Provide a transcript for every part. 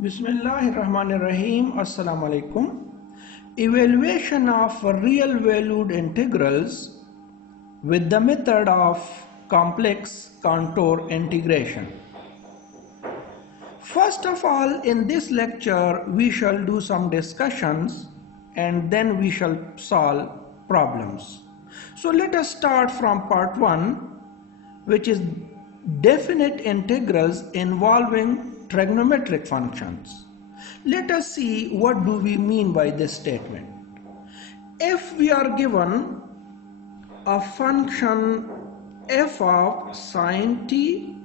Bismillahirrahmanirrahim. Assalamu alaikum. Evaluation of real valued integrals with the method of complex contour integration. First of all, in this lecture we shall do some discussions and then we shall solve problems. So let us start from part 1, which is definite integrals involving trigonometric functions. Let us see what do we mean by this statement. If we are given a function f of sine t,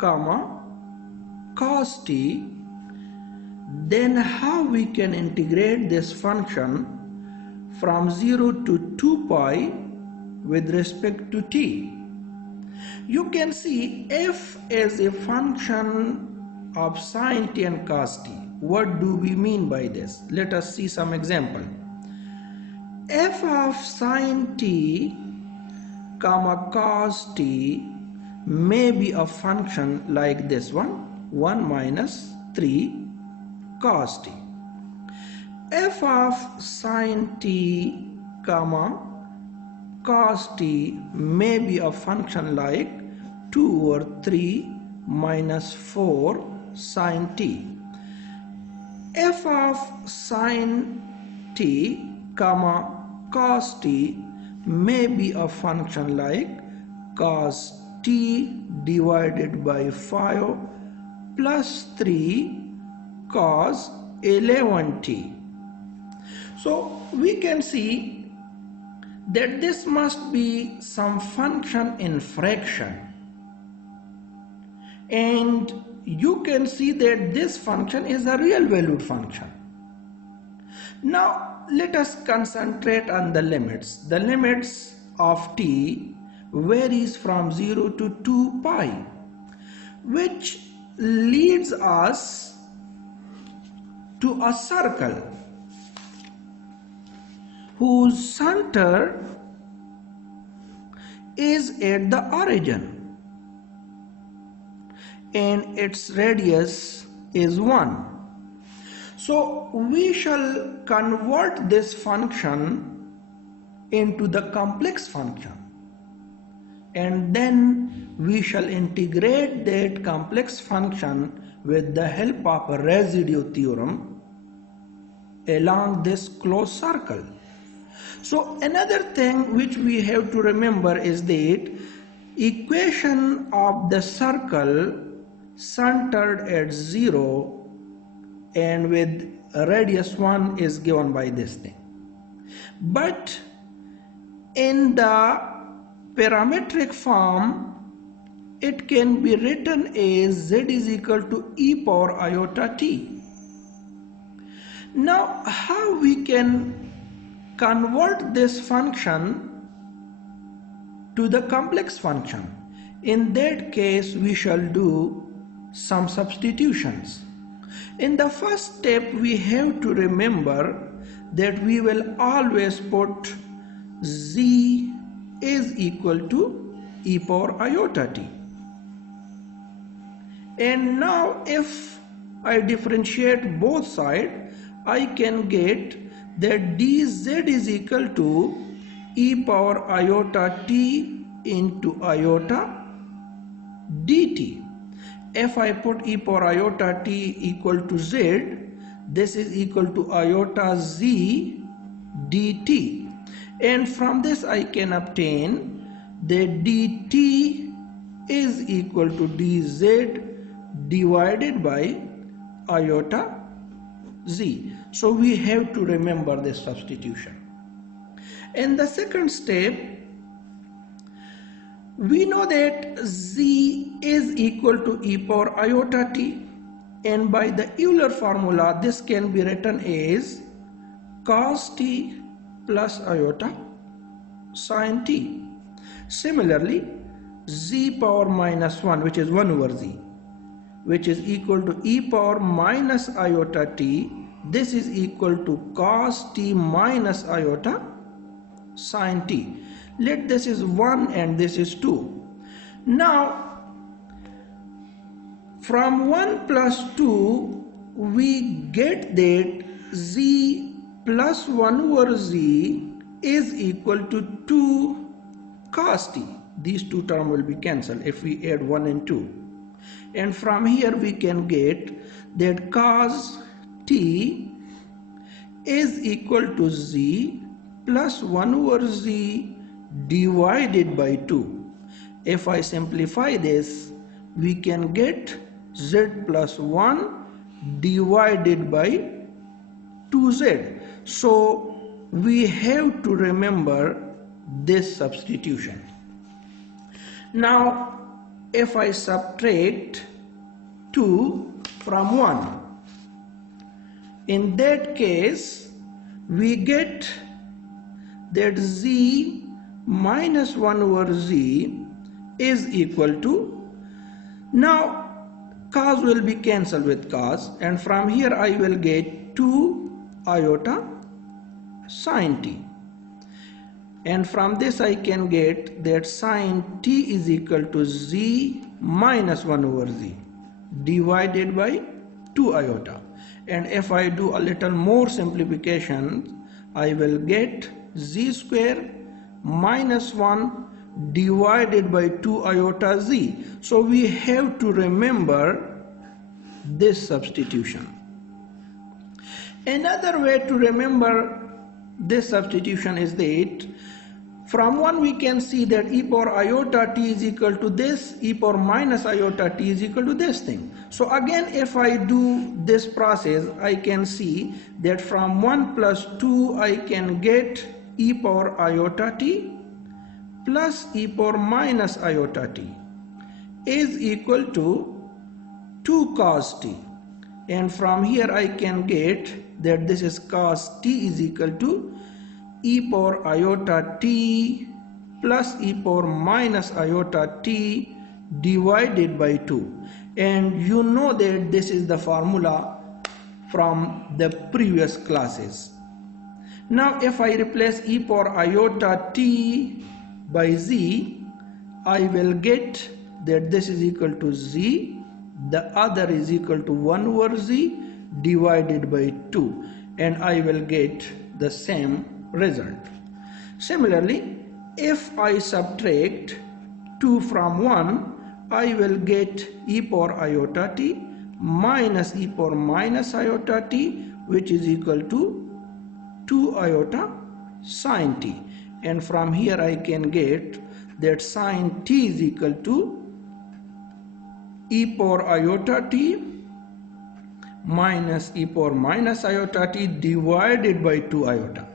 cos t, then how we can integrate this function from 0 to 2 pi with respect to t? You can see f is a function of sine t and cos t. What do we mean by this? Let us see some example. F of sine t, cos t may be a function like this one, 1 minus 3 cos t. F of sine t, cos t may be a function like 2 over 3 minus 4 sine t. F of sine t, cos t may be a function like cos t divided by 5 plus 3 cos 11t. So we can see that this must be some function in fraction, and you can see that this function is a real valued function. Now let us concentrate on the limits. The limits of t varies from 0 to 2 pi, which leads us to a circle whose center is at the origin and its radius is 1. So we shall convert this function into the complex function, and then we shall integrate that complex function with the help of a residue theorem along this closed circle. So another thing which we have to remember is that equation of the circle centered at 0 and with radius 1 is given by this thing. But in the parametric form, it can be written as z is equal to e power iota t. Now how we can convert this function to the complex function? In that case we shall do some substitutions. In the first step we have to remember that we will always put z is equal to e power iota t. And now if I differentiate both sides, I can get that dz is equal to e power iota t into iota dt. If I put e power iota t equal to z, this is equal to iota z dt. And from this I can obtain that dt is equal to dz divided by iota z. So we have to remember this substitution. In the second step, we know that z is equal to e power iota t, and by the Euler formula this can be written as cos t plus iota sine t. Similarly, z power minus 1, which is 1 over z, which is equal to e power minus iota t, this is equal to cos t minus iota sine t. Let this is 1 and this is 2. Now from 1 plus 2 we get that z plus 1 over z is equal to 2 cos t. These two terms will be cancelled if we add 1 and 2. And from here we can get that cos t is equal to z plus 1 over z divided by 2. If I simplify this, we can get z plus 1 divided by 2z. So we have to remember this substitution. Now if I subtract 2 from 1, in that case we get that z minus 1 over z is equal to, now cos will be cancelled with cos, and from here I will get 2 iota sin t, and from this I can get that sin t is equal to z minus 1 over z divided by 2 iota. And if I do a little more simplification, I will get z square minus 1 divided by 2 iota z. So we have to remember this substitution. Another way to remember this substitution is that from 1 we can see that e power iota t is equal to this, e power minus iota t is equal to this thing. So again if I do this process, I can see that from 1 plus 2 I can get e power iota t plus e power minus iota t is equal to 2 cos t, and from here I can get that this is cos t is equal to e power iota t plus e power minus iota t divided by 2, and you know that this is the formula from the previous classes. Now if I replace e power iota t by z, I will get that this is equal to z, the other is equal to 1 over z divided by 2, and I will get the same result. Similarly, if I subtract 2 from 1, I will get e power iota t minus e power minus iota t, which is equal to 2 iota sin t, and from here I can get that sin t is equal to e power iota t minus e power minus iota t divided by 2 iota.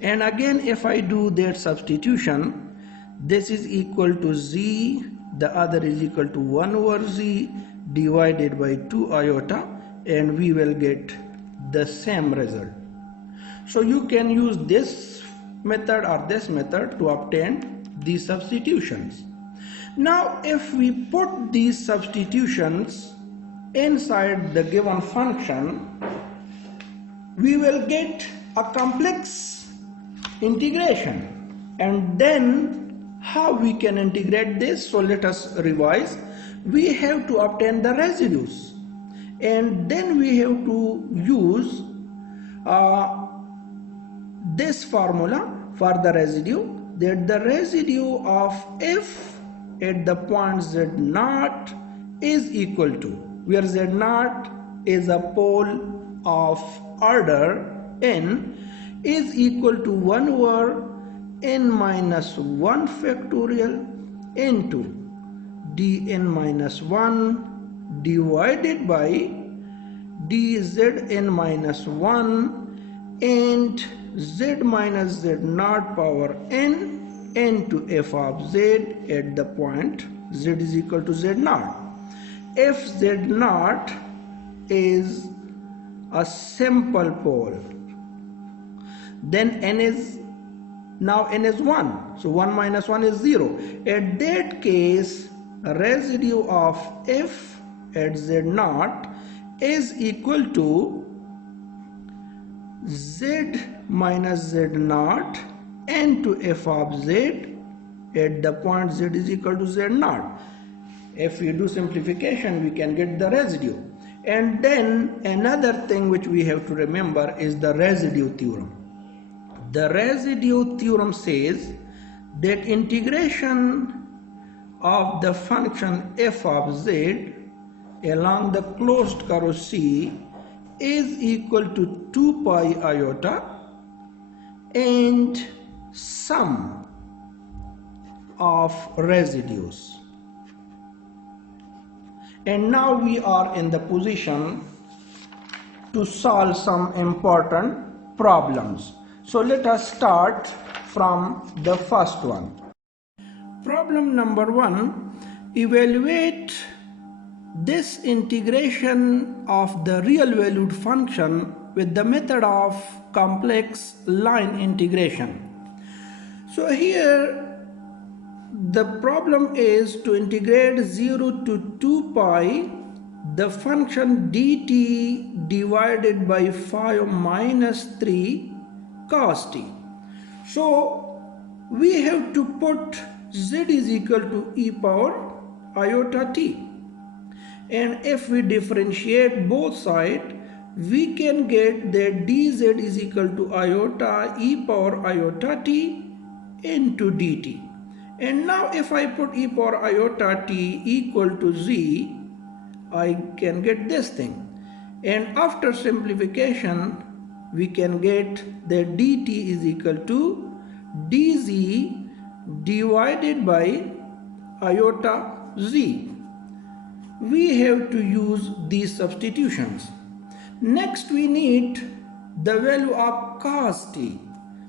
And again if I do that substitution, this is equal to z, the other is equal to 1 over z divided by 2 iota, and we will get the same result. So you can use this method or this method to obtain these substitutions. Now if we put these substitutions inside the given function, we will get a complex integration. And then how we can integrate this? So let us revise. We have to obtain the residues, and then we have to use this formula for the residue, that the residue of f at the point z naught is equal to, where z naught is a pole of order n, is equal to 1 over n minus 1 factorial into dn minus 1 divided by dzn minus 1 and z minus z naught power n into f of z at the point z is equal to z naught. If z naught is a simple pole, then n is 1, so 1 minus 1 is 0. At that case, residue of f at z naught is equal to z minus z naught into f of z at the point z is equal to z naught. If we do simplification, we can get the residue, And then another thing which we have to remember is the residue theorem. The residue theorem says that integration of the function f of z along the closed curve C is equal to 2 pi iota and sum of residues. And now we are in the position to solve some important problems. So let us start from the first one. Problem number 1, evaluate this integration of the real valued function with the method of complex line integration. So here the problem is to integrate 0 to 2 pi the function dt divided by 5 minus 3 cos t. So we have to put z is equal to e power iota t, and if we differentiate both sides we can get that dz is equal to iota e power iota t into dt. And now if I put e power iota t equal to z, I can get this thing. And after simplification, we can get that dt is equal to dz divided by iota z. We have to use these substitutions. Next we need the value of cos t.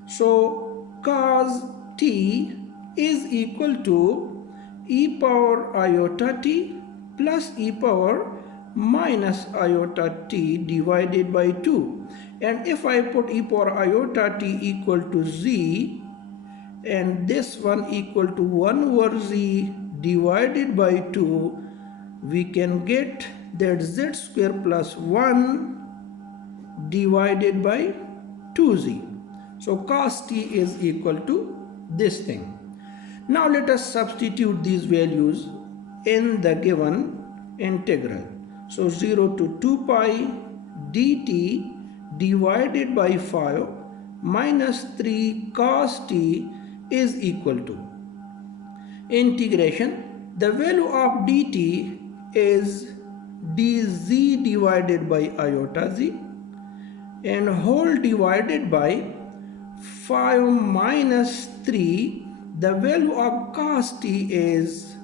So cos t is equal to e power iota t plus e power minus iota t divided by 2. And if I put e power iota t equal to z and this one equal to 1 over z divided by 2, we can get that z square plus 1 divided by 2z. So cos t is equal to this thing. Now let us substitute these values in the given integral. So 0 to 2 pi dt divided by 5 minus 3 cos t is equal to integration. The value of dt is dz divided by iota z and whole divided by 5 minus 3. The value of cos t is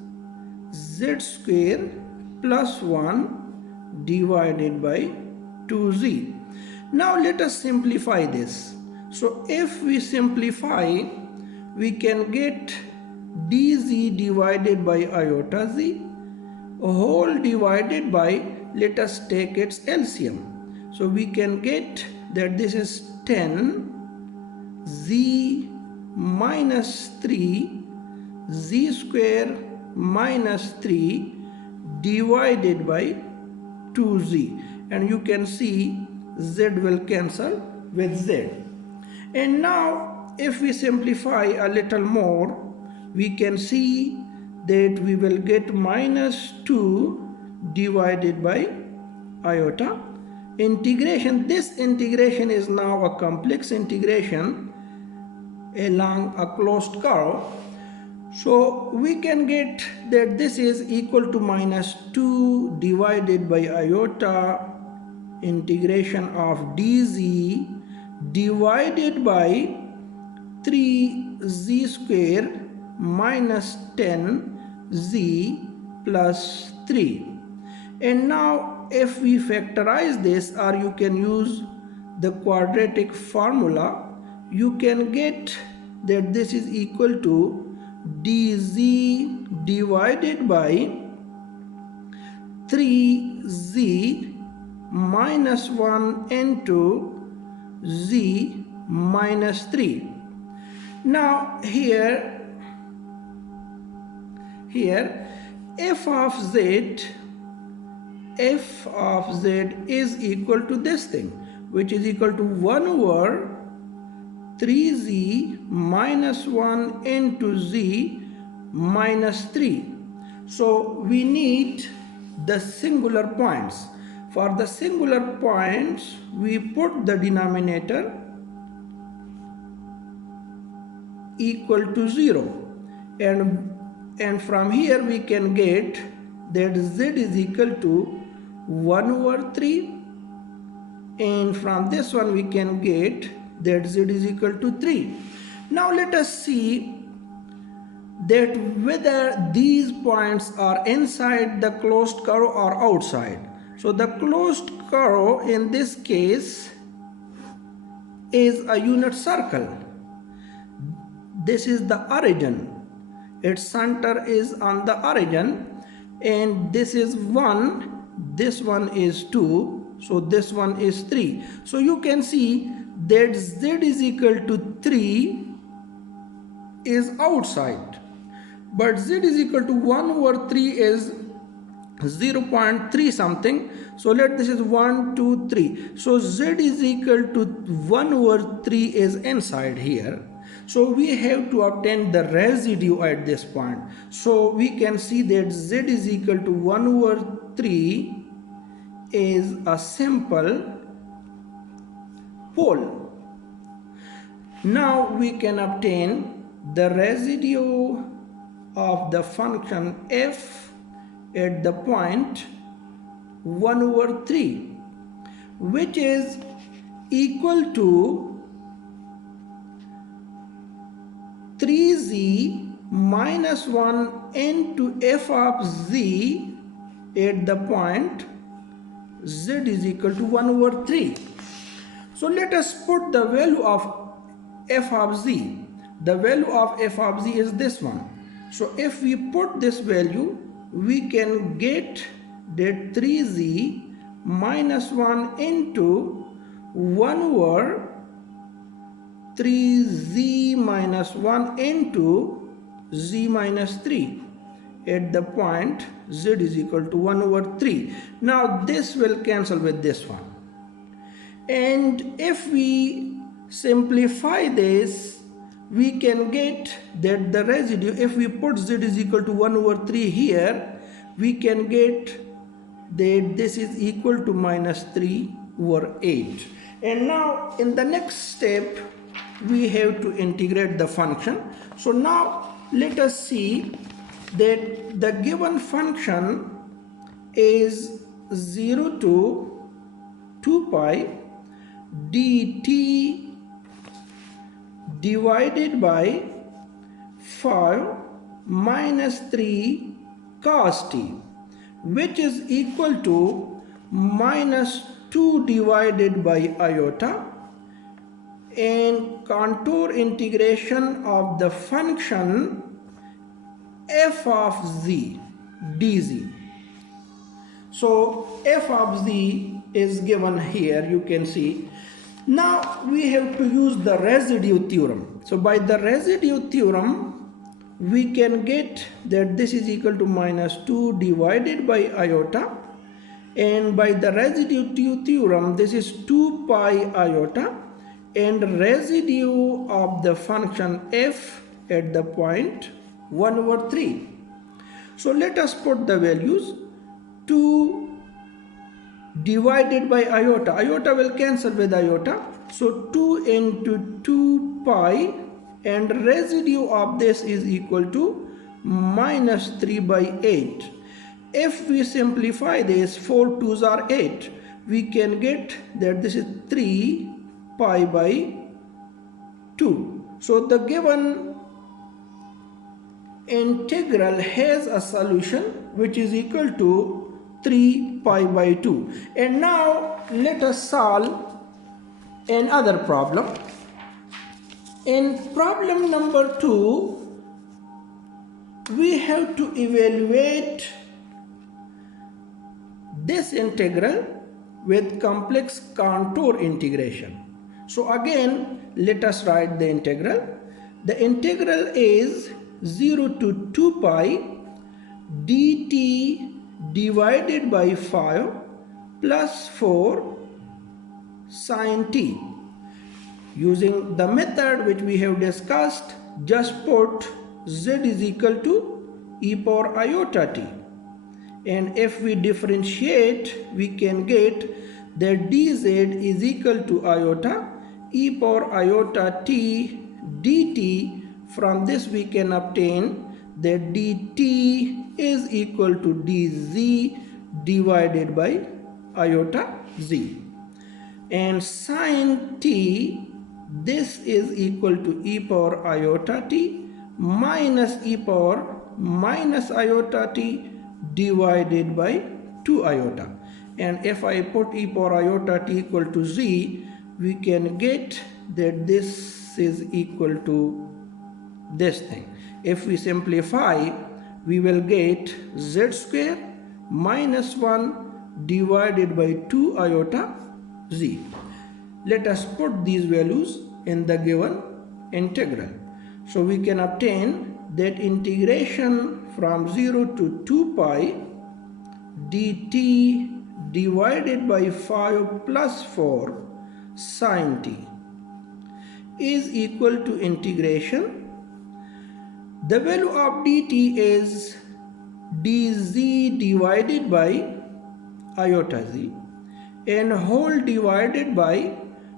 z square plus 1 divided by 2z. Now let us simplify this. So if we simplify, we can get dz divided by iota z whole divided by, let us take its LCM. So we can get that this is 10 z minus 3 z square minus 3 divided by 2z, and you can see z will cancel with z. And now if we simplify a little more, we can see that we will get minus 2 divided by iota integration. This integration is now a complex integration along a closed curve. So we can get that this is equal to minus 2 divided by iota integration of dz divided by 3z square minus 10z plus 3. And now if we factorize this, or you can use the quadratic formula, you can get that this is equal to dz divided by 3z minus 1 into z minus 3. Now here f of z is equal to this thing, which is equal to 1 over 3z minus 1 into z minus 3. So we need the singular points. For the singular points, we put the denominator equal to 0, and from here we can get that z is equal to 1 over 3, and from this one we can get that z is equal to 3. Now let us see that whether these points are inside the closed curve or outside. So the closed curve in this case is a unit circle. This is the origin. Its center is on the origin, and this is 1, this one is 2, so this one is 3. So you can see that z is equal to 3 is outside, but z is equal to 1 over 3 is 0.3 something. So this is 1, 2, 3. So z is equal to 1 over 3 is inside here. So we have to obtain the residue at this point. So we can see that z is equal to 1 over 3 is a simple pole. Now we can obtain the residue of the function f at the point 1 over 3, which is equal to 3z minus 1 into f of z at the point z is equal to 1 over 3. So let us put the value of f of z. The value of f of z is this one. So if we put this value, we can get that 3z minus 1 into 1 over 3z minus 1 into z minus 3 at the point z is equal to 1 over 3. Now this will cancel with this one. And if we simplify this, we can get that the residue, if we put z is equal to 1 over 3 here, we can get that this is equal to minus 3 over 8. And now in the next step, we have to integrate the function. So now let us see that the given function is 0 to 2 pi dt divided by 5 minus 3 cos t, which is equal to minus 2 divided by iota, and contour integration of the function f of z dz. So f of z is given here, you can see. Now we have to use the residue theorem. So by the residue theorem, we can get that this is equal to minus 2 divided by iota, and by the residue theorem, this is 2 pi iota, and residue of the function f at the point 1 over 3. So let us put the values. 2 divided by iota, iota will cancel with iota, so 2 into 2 pi, and residue of this is equal to minus 3 by 8. If we simplify this, 4 2s are 8, we can get that this is 3 pi by 2. So the given integral has a solution which is equal to 3 pi by 2. And now let us solve another problem. In problem number 2, we have to evaluate this integral with complex contour integration. So again, let us write the integral. The integral is 0 to 2 pi dt divided by 5 plus 4 sin t. Using the method which we have discussed, just put z is equal to e power iota t, And if we differentiate, we can get that dz is equal to iota e power iota t dt. From this we can obtain that dt is equal to dz divided by iota z. And sine t, this is equal to e power iota t minus e power minus iota t divided by 2 iota. And if I put e power iota t equal to z, we can get that this is equal to this thing. If we simplify, we will get z square minus 1 divided by 2 iota z. Let us put these values in the given integral. So we can obtain that integration from 0 to 2 pi dt divided by 5 plus 4 sine t is equal to integration. The value of dt is dz divided by iota z and whole divided by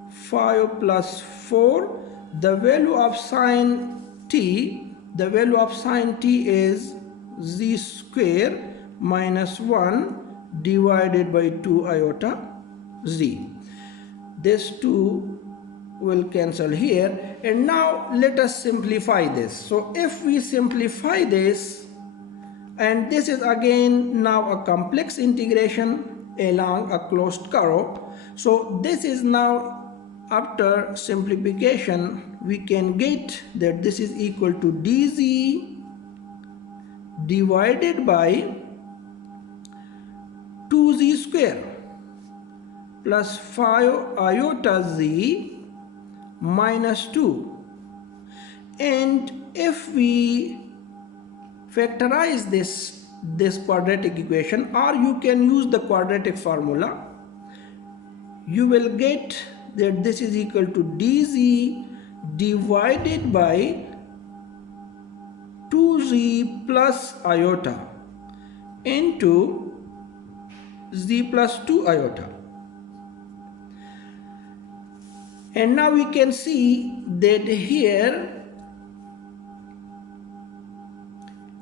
5 plus 4. The value of sine t, is z square minus 1 divided by 2 iota z. This 2 will cancel here. And now let us simplify this. So if we simplify this, and this is again now a complex integration along a closed curve. So this is now, after simplification, we can get that this is equal to dz divided by 2z square plus 5 iota z minus 2. And if we factorize this quadratic equation, or you can use the quadratic formula, you will get that this is equal to dz divided by 2z plus iota into z plus 2 iota. And now we can see that here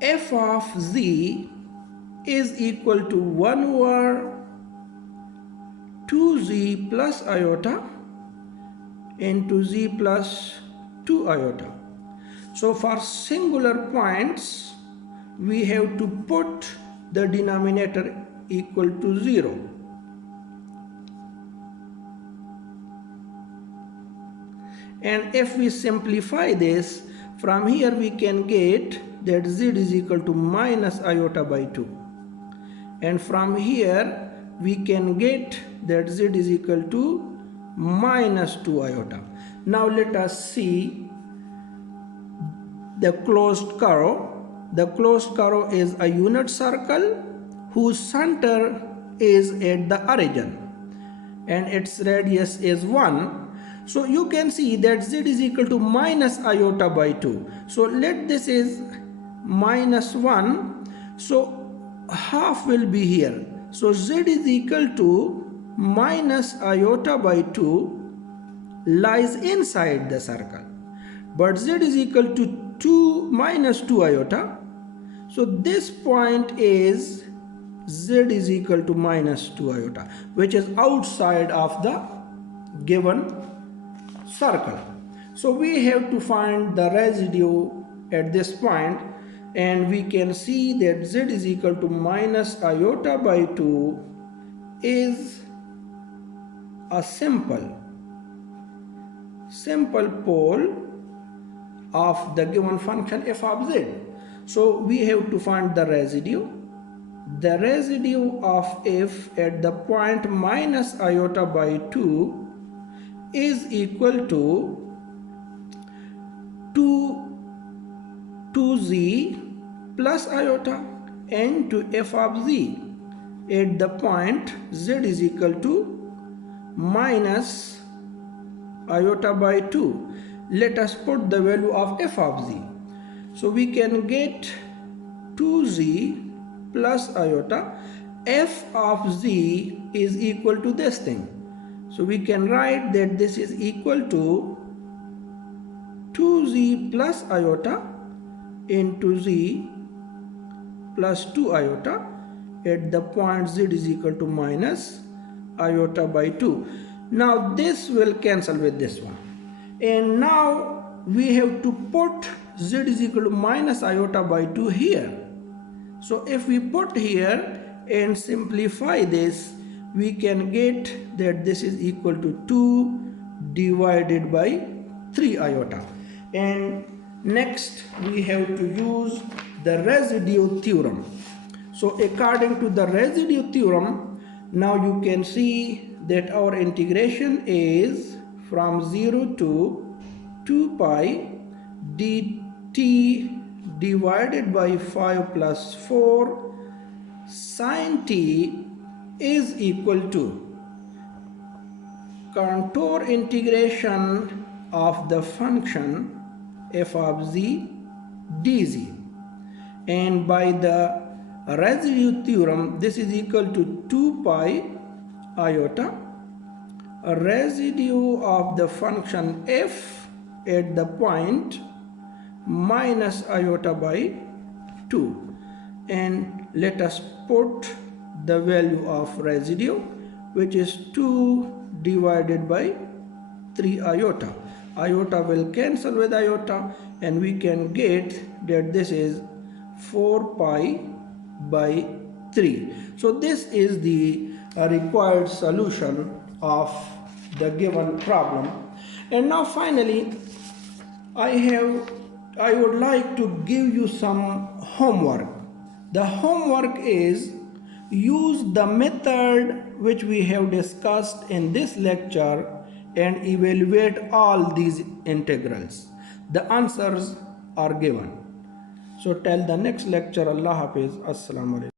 f of z is equal to 1 over 2z plus iota into z plus 2 iota. So for singular points, we have to put the denominator equal to 0. And if we simplify this, from here we can get that z is equal to minus iota by 2. And from here we can get that z is equal to minus 2 iota. Now let us see the closed curve. The closed curve is a unit circle whose center is at the origin and its radius is 1. So you can see that z is equal to minus iota by 2. So let this is minus 1. So half will be here. So z is equal to minus iota by 2 lies inside the circle. But z is equal to 2 minus 2 iota. So this point is z is equal to minus 2 iota, which is outside of the given circle. So we have to find the residue at this point, and we can see that z is equal to minus iota by 2 is a simple pole of the given function f of z. So we have to find the residue. The residue of f at the point minus iota by 2 is equal to 2z plus iota into f of z at the point z is equal to minus iota by 2. Let us put the value of f of z. So we can get 2z plus iota. F of z is equal to this thing. So we can write that this is equal to 2z plus iota into z plus 2 iota at the point z is equal to minus iota by 2. Now this will cancel with this one. And now we have to put z is equal to minus iota by 2 here. So if we put here and simplify this, we can get that this is equal to 2 divided by 3 iota. And next we have to use the residue theorem. So according to the residue theorem, now you can see that our integration is from 0 to 2 pi dt divided by 5 plus 4 sin t is equal to contour integration of the function f of z dz, and by the residue theorem this is equal to 2 pi iota residue of the function f at the point minus iota by 2. And let us put the value of residue, which is 2 divided by 3 iota. Iota will cancel with iota, and we can get that this is 4 pi by 3. So this is the required solution of the given problem. And now finally I would like to give you some homework. The homework is use the method which we have discussed in this lecture and evaluate all these integrals. The answers are given. So till the next lecture, Allah Hafiz, Assalamu Alaikum.